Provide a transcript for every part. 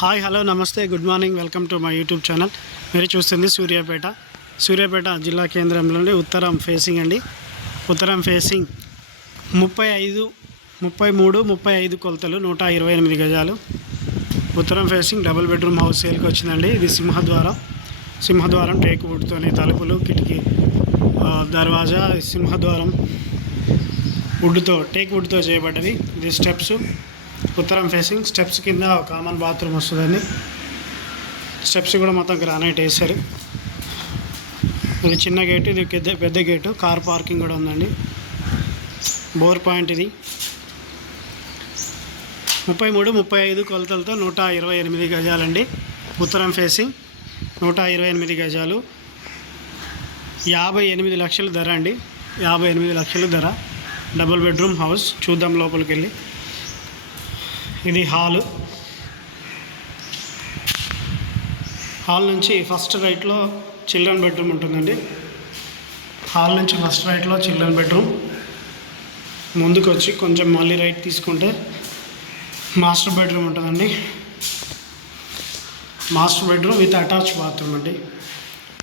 Hi hello నమస్తే good morning welcome to my YouTube channel. మీరు చూస్తుంది సూర్యాపేట. సూర్యాపేట జిల్లా కేంద్రంలోని ఉత్తరం ఫేసింగ్ అండి. ఉత్తరం ఫేసింగ్ ముప్పై ఐదు ముప్పై మూడు ముప్పై ఐదు కొలతలు నూట ఇరవై ఎనిమిది గజాలు. ఉత్తరం ఫేసింగ్ డబుల్ బెడ్రూమ్ హౌస్ సేల్కి వచ్చిందండి. ఇది సింహద్వారం. సింహద్వారం టేక్ వుడ్తోని తలుపులు కిటికీ దర్వాజా సింహద్వారం వుడ్తో టేక్ వుడ్తో చేయబడ్డది ఇది స్టెప్స్. ఉత్తరం ఫేసింగ్ స్టెప్స్ కింద ఒక కామన్ బాత్రూమ్ వస్తుందండి. స్టెప్స్ కూడా మొత్తం గ్రానైట్ వేశారు. ఇది చిన్న గేటు ఇది పెద్ద పెద్ద గేటు కార్ పార్కింగ్ కూడా ఉందండి. బోర్ పాయింట్ ఇది. ముప్పై మూడు ముప్పై ఐదు కొలతలతో నూట ఇరవై ఎనిమిది గజాలండి. ఉత్తరం ఫేసింగ్ నూట ఇరవై ఎనిమిది గజాలు. యాభై ఎనిమిది లక్షల ధర అండి. యాభై ఎనిమిది లక్షల ధర. డబుల్ బెడ్రూమ్ హౌస్ చూద్దాం లోపలికి వెళ్ళి ఇది హాలు. హాల్ నుంచి ఫస్ట్ రైట్లో చిల్డ్రన్ బెడ్రూమ్ ఉంటుందండి. హాల్ నుంచి ఫస్ట్ రైట్లో చిల్డ్రన్ బెడ్రూమ్. ముందుకు వచ్చి కొంచెం మళ్ళీ రైట్ తీసుకుంటే మాస్టర్ బెడ్రూమ్ ఉంటుందండి. Master bedroom with attach bathroom అండి.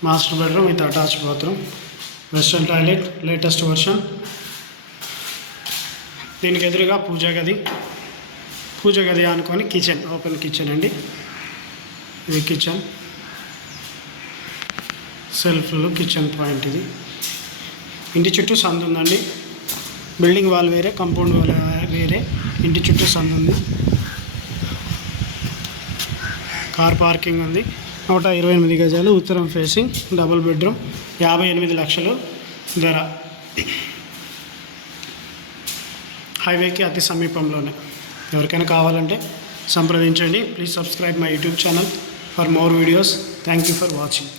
Master bedroom with attach bathroom. Western toilet latest version. దీనికి ఎదురుగా పూజా గది. పూజ గది అనుకొని కిచెన్ ఓపెన్ కిచెన్ అండి. ఇది కిచెన్. సెల్ఫ్లో కిచెన్ పాయింట్ ఇది. ఇంటి చుట్టూ సందు ఉందండి. బిల్డింగ్ వాల్ వేరే కంపౌండ్ వాల్ వేరే ఇంటి చుట్టూ సందు ఉంది. కార్ పార్కింగ్ ఉంది. నూట ఇరవై ఎనిమిది గజాలు ఉత్తరం ఫేసింగ్ డబుల్ బెడ్రూమ్ యాభై ఎనిమిది లక్షలు ధర. హైవేకి అతి సమీపంలోనే. ఎవరికైనా కావాలంటే సంప్రదించండి. Please subscribe my YouTube channel for more videos thank you for watching